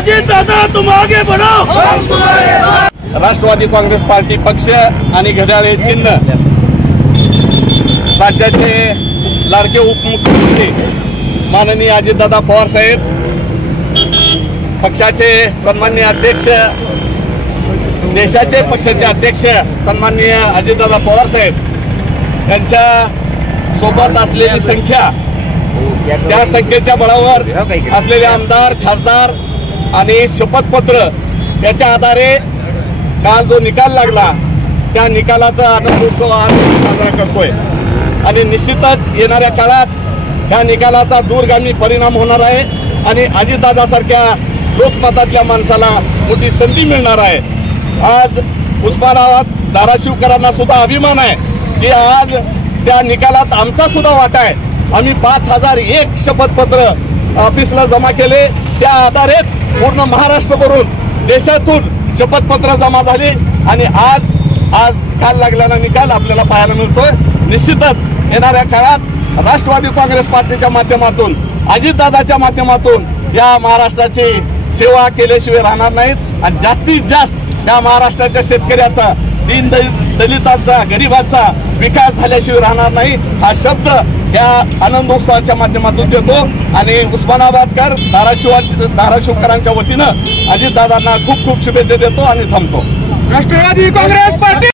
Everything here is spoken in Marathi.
अजित दादा तुम आगे बढ़ो, हम तुम्हारे साथ। राष्ट्रवादी काँग्रेस पार्टी पक्ष आणि घड्याळ हे चिन्ह राज्याचे लाडके उपमुख्यमंत्री माननीय अजितदादा पवार साहेब, पक्षाचे सन्माननीय अध्यक्ष, देशाचे पक्षाचे अध्यक्ष सन्माननीय अजितदादा पवार साहेब यांच्या सोबत असलेली संख्या, त्या संख्येच्या बळावर असलेले आमदार, खासदार आणि शपथपत्र याच्या आधारे काल जो निकाल लागला त्या निकालाचा आनंदोत्सव आज साजरा करतोय आणि निश्चितच येणाऱ्या काळात या निकालाचा दूरगामी परिणाम होणार आहे आणि अजितदादासारख्या लोकमतातल्या माणसाला मोठी संधी मिळणार आहे। आज उस्मानाबाद धाराशिवकरांना सुद्धा अभिमान आहे की आज त्या निकालात आमचा सुद्धा वाटा आहे। आम्ही 5001 शपथपत्र ऑफिसला जमा केले, त्या आधारेच पूर्ण महाराष्ट्रभरून देशातून शपथपत्र जमा झाली आणि आज काल लागलेला निकाल आपल्याला पाहायला मिळतोय। निश्चितच येणाऱ्या काळात राष्ट्रवादी काँग्रेस पार्टीच्या माध्यमातून, अजितदादाच्या माध्यमातून या महाराष्ट्राची सेवा केल्याशिवाय राहणार नाहीत आणि जास्तीत जास्त या महाराष्ट्राच्या शेतकऱ्याचा, दीन दलितांचा, गरिबांचा विकास झाल्याशिवाय राहणार नाही हा शब्द या आनंदोत्सवाच्या माध्यमातून देतो आणि उस्मानाबादकर, धाराशिवकरांच्या वतीनं अजितदादांना खूप खूप शुभेच्छा देतो आणि थांबतो। राष्ट्रवादी काँग्रेस पार्टी।